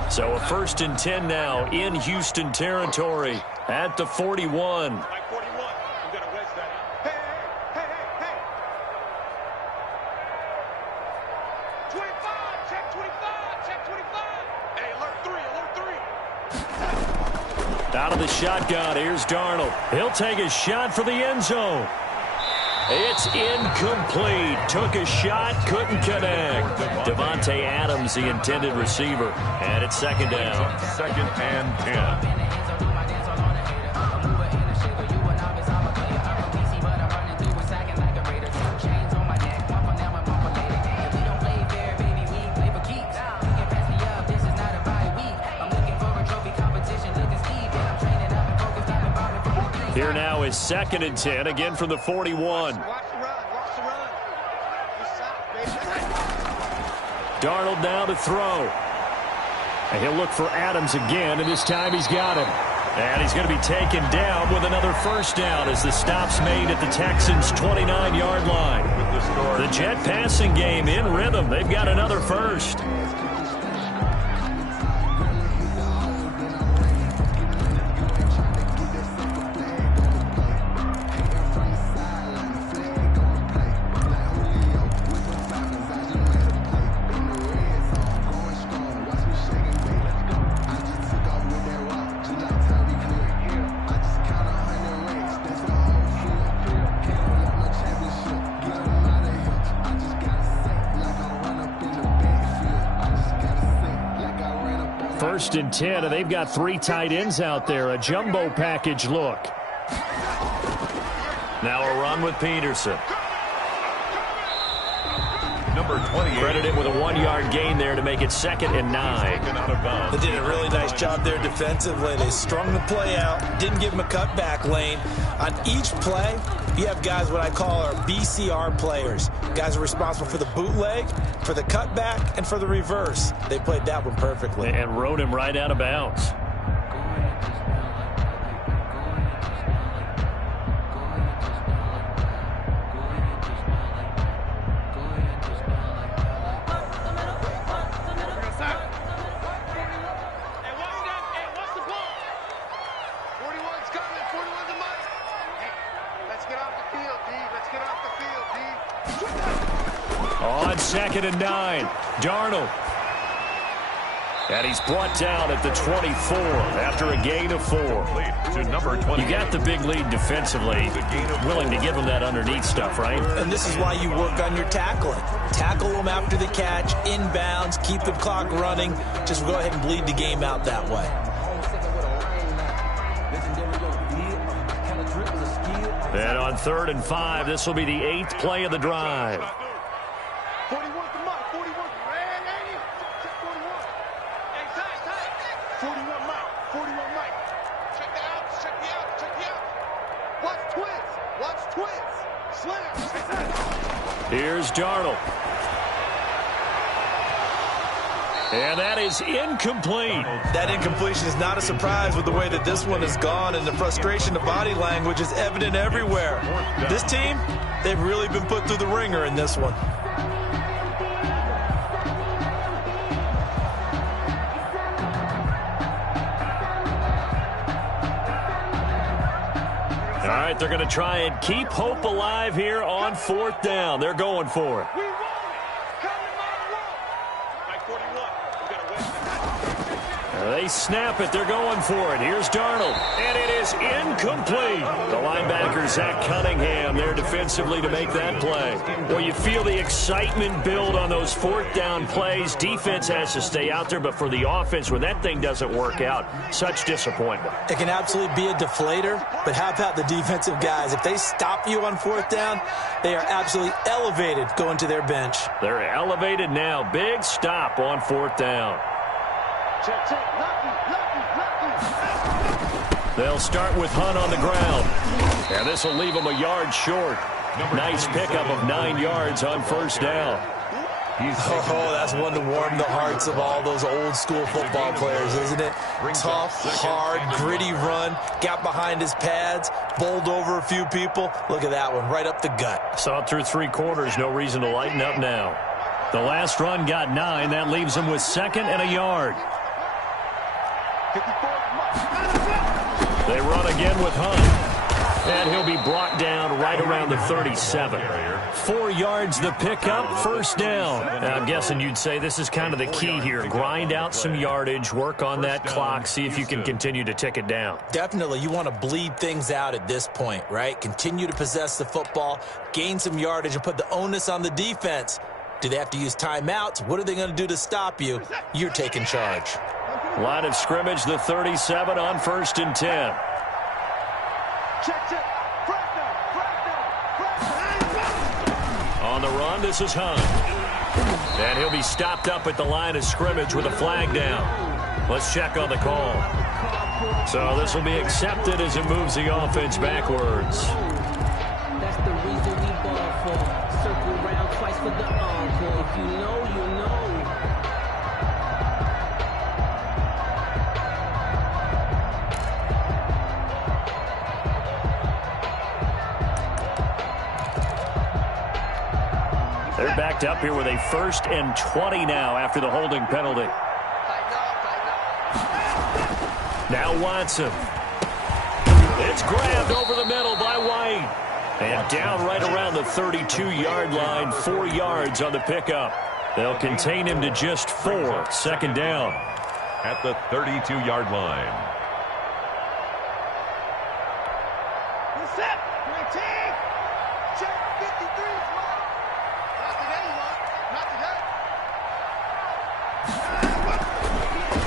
So a 1st and 10 now in Houston territory at the 41. Like 41. You got to wedge that. Hey. 25. Check 25. Hey, alert 3. Out of the shotgun, here's Darnold. He'll take a shot for the end zone. It's incomplete. Took a shot, couldn't connect. Devontae Adams, the intended receiver. And it's 2nd down. 2nd and 10. Here now is 2nd and 10, again from the 41. Watch the run. Darnold now to throw. And he'll look for Adams again, and this time he's got him. And he's going to be taken down with another 1st down as the stop's made at the Texans' 29-yard line. The Jet passing game in rhythm. They've got another 1st. First and 10, and they've got 3 tight ends out there. A jumbo package look. Now a run with Peterson. Number 28. Credit him with a 1-yard gain there to make it 2nd and 9. They did a really nice job there defensively. They strung the play out, didn't give him a cutback lane. On each play, you have guys what I call our BCR players. Guys are responsible for the bootleg, for the cutback, and for the reverse. They played that one perfectly. And rode him right out of bounds. On 2nd and 9, Darnold. And he's brought down at the 24 after a gain of 4. To number 20. You got the big lead defensively, willing to give him that underneath stuff, right? And this is why you work on your tackling. Tackle them after the catch, inbounds, keep the clock running. Just go ahead and bleed the game out that way. And on 3rd and 5, this will be the 8th play of the drive. Here's Darnold. And that is incomplete. That incompletion is not a surprise with the way that this one has gone, and the frustration, the body language is evident everywhere. This team, they've really been put through the ringer in this one. All right, they're going to try and keep hope alive here on 4th down. They're going for it. They snap it. They're going for it. Here's Darnold. And it is incomplete. The linebacker, Zach Cunningham, there defensively to make that play. Well, you feel the excitement build on those 4th down plays. Defense has to stay out there, but for the offense, when that thing doesn't work out, such disappointment. It can absolutely be a deflator, but how about the defensive guys? If they stop you on 4th down, they are absolutely elevated going to their bench. They're elevated now. Big stop on 4th down. They'll start with Hunt on the ground. And this will leave him a yard short. Nice pickup of 9 yards on 1st down. Oh, that's one to warm the hearts of all those old school football players, isn't it? Tough, hard, gritty run. Got behind his pads, bowled over a few people. Look at that one, right up the gut. Saw it through 3 quarters. No reason to lighten up now. The last run got 9. That leaves him with 2nd and a yard. They run again with Hunt. And he'll be brought down right around the 37. 4 yards the pickup, 1st down. Now, I'm guessing you'd say this is kind of the key here. Grind out some yardage, work on that clock, see if you can continue to tick it down. Definitely, you want to bleed things out at this point, right? Continue to possess the football, gain some yardage, and put the onus on the defense. Do they have to use timeouts? What are they going to do to stop you? You're taking charge. Line of scrimmage, the 37 on 1st and 10. On the run, this is Hunt. And he'll be stopped up at the line of scrimmage with a flag down. Let's check on the call. So this will be accepted as it moves the offense backwards. That's the reason we ball for. Circle around twice for the encore. If you know, you know. They're backed up here with a 1st and 20 now after the holding penalty. Now Watson. It's grabbed over the middle by White. And down right around the 32-yard line, 4 yards on the pickup. They'll contain him to just 4. 2nd down. At the 32-yard line.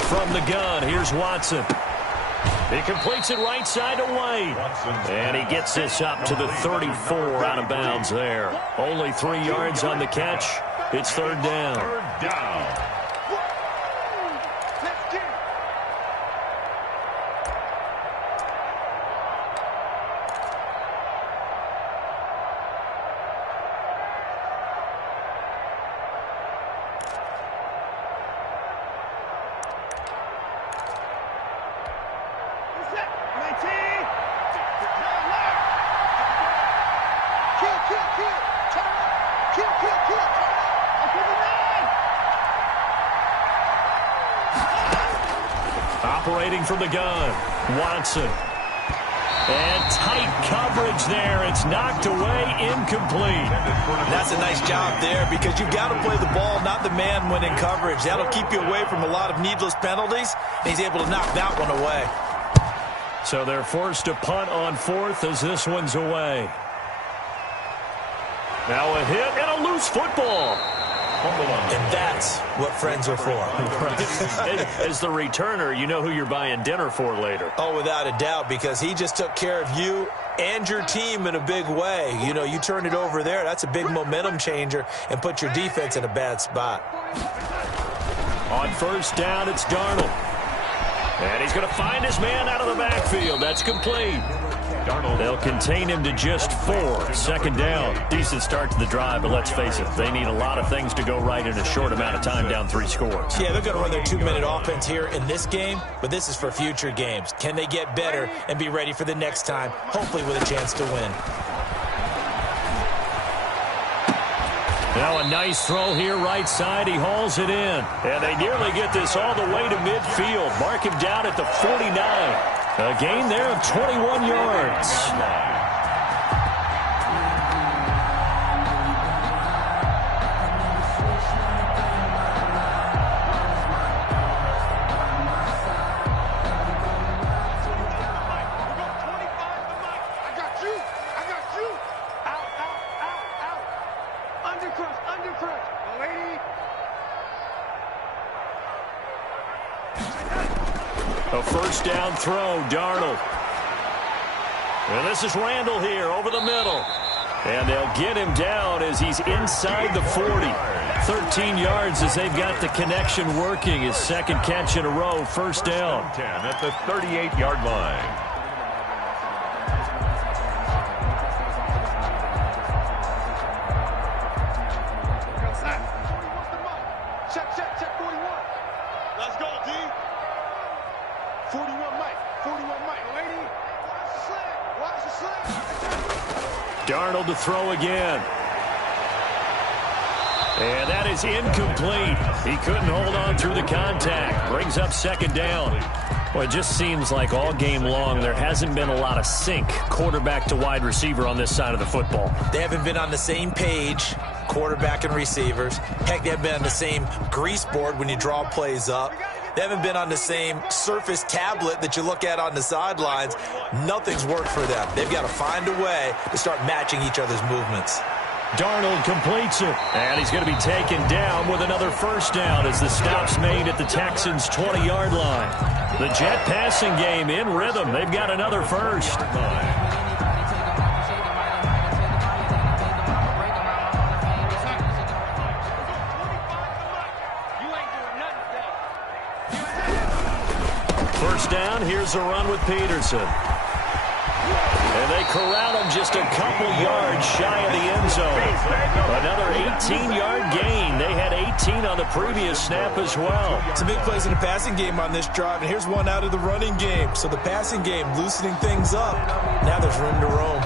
From the gun, here's Watson. He completes it right side to White. And he gets this up to the 34 out of bounds there. Only 3 yards on the catch. It's 3rd down. 3rd down. Operating from the gun, Watson. And tight coverage there. It's knocked away, incomplete. That's a nice job there because you've got to play the ball, not the man when in coverage. That'll keep you away from a lot of needless penalties, and he's able to knock that one away. So they're forced to punt on 4th as this one's away. Now a hit and a loose football. And that's what friends are for. As the returner, you know who you're buying dinner for later. Oh, without a doubt, because he just took care of you and your team in a big way. You know, you turn it over there, that's a big momentum changer and put your defense in a bad spot. On 1st down, it's Darnold. And he's going to find his man out of the backfield. That's complete. They'll contain him to just 4. Second down. Decent start to the drive, but let's face it, they need a lot of things to go right in a short amount of time down 3 scores. Yeah, they're going to run their 2-minute offense here in this game, but this is for future games. Can they get better and be ready for the next time, hopefully with a chance to win? Now a nice throw here right side. He hauls it in. And they nearly get this all the way to midfield. Mark him down at the 49. A gain there of 21 yards. A first down throw, Darnold. And this is Randall here over the middle. And they'll get him down as he's inside the 40. 13 yards as they've got the connection working. His second catch in a row, first down. 10 at the 38-yard line. Check 41. Let's go, D. 41 Mike. 41 Mike. Lady, watch the slant. Watch the slant. Darnold to throw again. And that is incomplete. He couldn't hold on through the contact. Brings up second down. Well, it just seems like all game long there hasn't been a lot of sync quarterback to wide receiver on this side of the football. They haven't been on the same page, quarterback and receivers. Heck, they haven't been on the same grease board when you draw plays up. They haven't been on the same surface tablet that you look at on the sidelines. Nothing's worked for them. They've got to find a way to start matching each other's movements. Darnold completes it, and he's going to be taken down with another first down as the stop's made at the Texans' 20-yard line. The Jet passing game in rhythm. They've got another first. First down, here's a run with Peterson. And they corral him just a couple yards shy of the end zone. Another 18-yard gain. They had 18 on the previous snap as well. Some big plays in the passing game on this drive, and here's one out of the running game. So the passing game loosening things up. Now there's room to roam.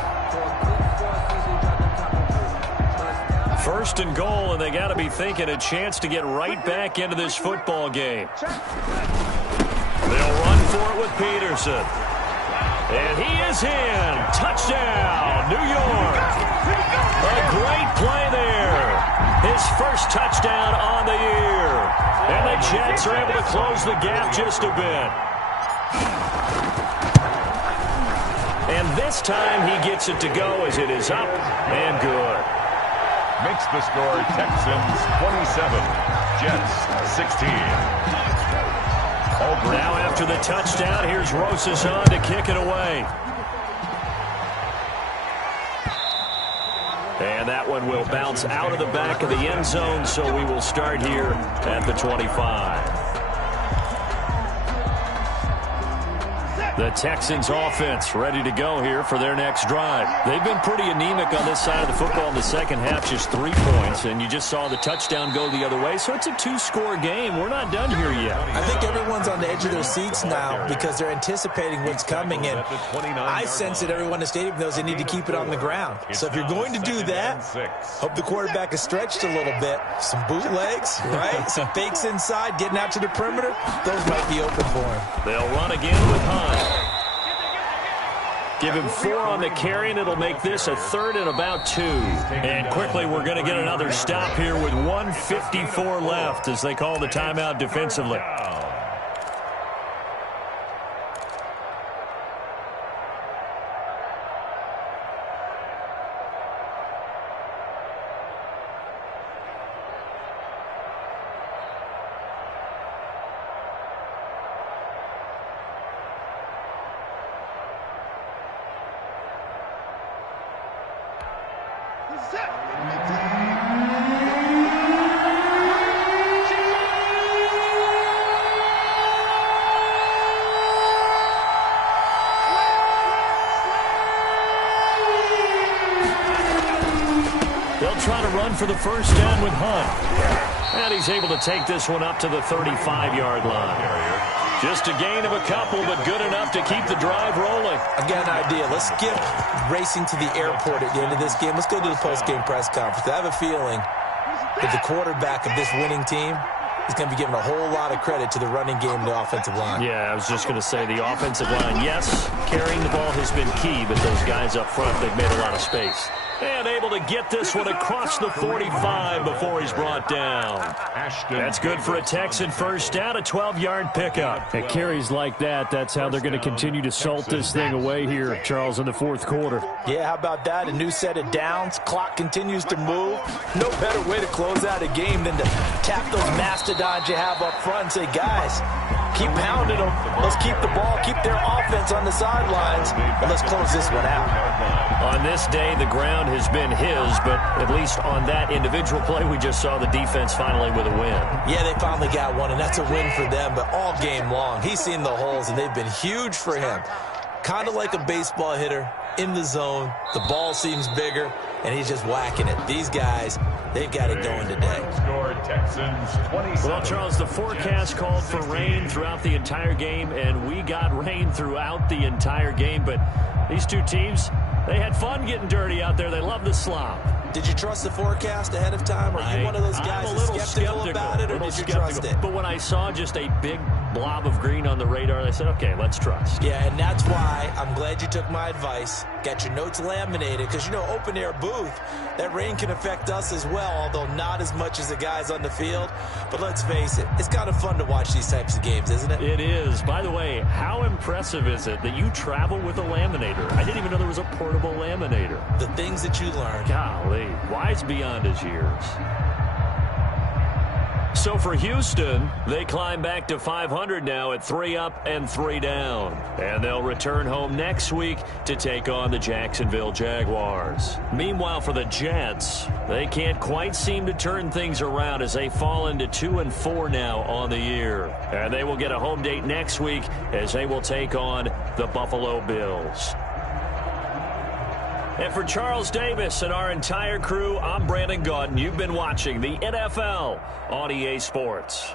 First and goal, and they got to be thinking a chance to get right back into this football game. They'll run for it with Peterson. And he is in. Touchdown, New York. A great play there. His first touchdown on the year. And the Jets are able to close the gap just a bit. And this time he gets it to go as it is up and good. Makes the score Texans 27, Jets 16. Now after the touchdown, here's Rosas on to kick it away. And that one will bounce out of the back of the end zone, so we will start here at the 25. The Texans offense ready to go here for their next drive. They've been pretty anemic on this side of the football in the second half, just 3 points, and you just saw the touchdown go the other way, so it's a 2-score game. We're not done here yet. I think everyone's on the edge of their seats now because they're anticipating what's coming, and I sense that everyone in the stadium knows they need to keep it on the ground. So if you're going to do that, hope the quarterback is stretched a little bit. Some bootlegs, right? Some fakes inside, getting out to the perimeter. Those might be open for him. They'll run again with Hunt. Give him 4 on the carry, and it'll make this a third and about 2. And quickly, we're going to get another stop here with 1:54 left as they call the timeout defensively. looking for the first down with Hunt. And he's able to take this one up to the 35-yard line. Just a gain of a couple, but good enough to keep the drive rolling. I got an idea. Let's skip racing to the airport at the end of this game. Let's go to the post-game press conference. I have a feeling that the quarterback of this winning team is going to be giving a whole lot of credit to the running game and the offensive line. Yeah, I was just going to say the offensive line, yes, carrying the ball has been key, but those guys up front, they've made a lot of space. And able to get this one across the 45 before he's brought down. That's good for a Texan first down, a 12-yard pickup. At carries like that, that's how they're going to continue to salt this thing away here, Charles, in the fourth quarter. Yeah, how about that? A new set of downs. Clock continues to move. No better way to close out a game than to tap those mastodons you have up front and say, guys, keep pounding them. Let's keep the ball, keep their offense on the sidelines, and let's close this one out. On this day, the ground has been his, but at least on that individual play, we just saw the defense finally with a win. Yeah, they finally got one, and that's a win for them, but all game long, he's seen the holes, and they've been huge for him. Kind of like a baseball hitter in the zone. The ball seems bigger, and he's just whacking it. These guys, they've got it going today. Well, Charles, the forecast called for rain throughout the entire game, and we got rain throughout the entire game, but these two teams, they had fun getting dirty out there. They love the slop. Did you trust the forecast ahead of time? Are you one of those guys that's skeptical about it, or did you trust it? But when I saw just a big blob of green on the radar, I said, okay, let's trust. Yeah, and that's why I'm glad you took my advice. Got your notes laminated, because, you know, open-air booth, that rain can affect us as well, although not as much as the guys on the field. But let's face it, it's kind of fun to watch these types of games, isn't it? It is. By the way, how impressive is it that you travel with a laminator? I didn't even know there was a portable laminator. The things that you learn. Golly, wise beyond his years. So for Houston, they climb back to 500 now at 3 up and 3 down. And they'll return home next week to take on the Jacksonville Jaguars. Meanwhile, for the Jets, they can't quite seem to turn things around as they fall into 2-4 now on the year. And they will get a home date next week as they will take on the Buffalo Bills. And for Charles Davis and our entire crew, I'm Brandon Gaudin. You've been watching the NFL on EA Sports.